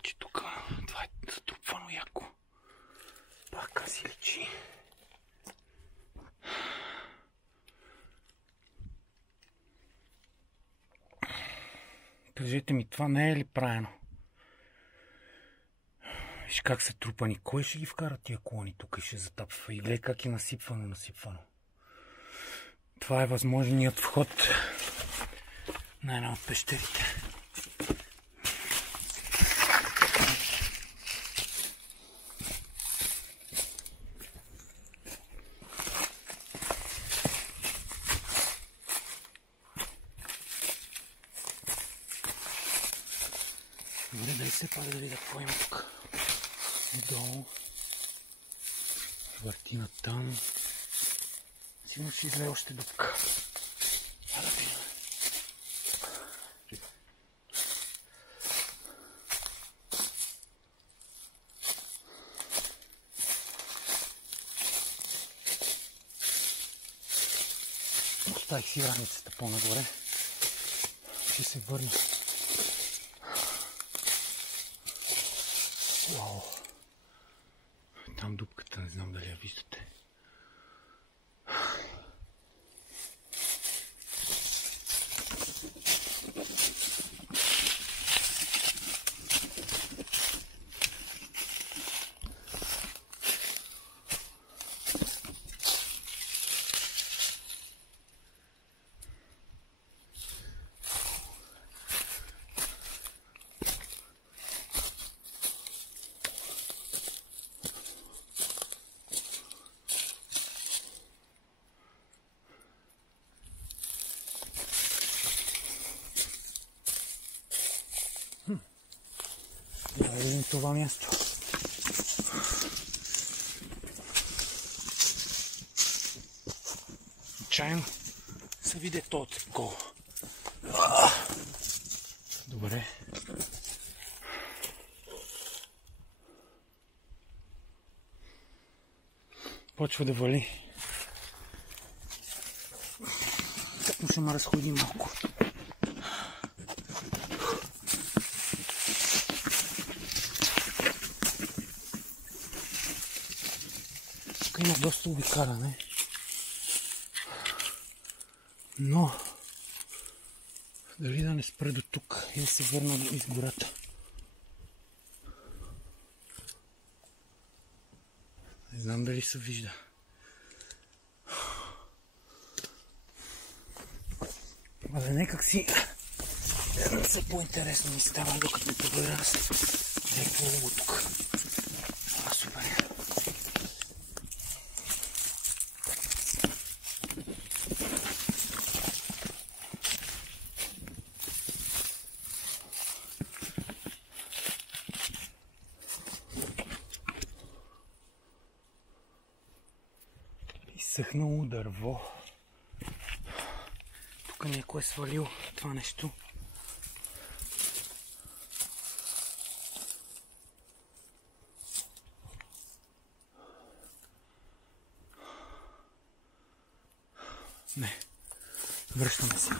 Обаче тук това е затрупвано яко. Пак си личи. Кажете ми, това не е ли правено? Виж как са трупани. Кой ще ги вкара тия колони тук и ще затапва? И гледай как е насипвано. Това е възможният вход на една от пещерите. Добре, дай се пак да видя какво има тук. Долу. Въртина там. Сигурно ще излезе още дупка. Да видим. Оставих си раницата по-нагоре. Ще се върна. Вау! Там дупката, не знам дали я виждате. Да видим това място. Случайно се види този цикол. Добре. Почва да вали. Тъкмо ще ме разходи малко. Има доста обикаляне, но дали да не спре до тук и да се върна из гората. Не знам дали се вижда. Але некак си са по-интересно ми става, докато ми побера аз. Не е по-лово тук. Супер. Изсъхнало дърво. Тук някой е свалил това нещо. Не, връщаме се.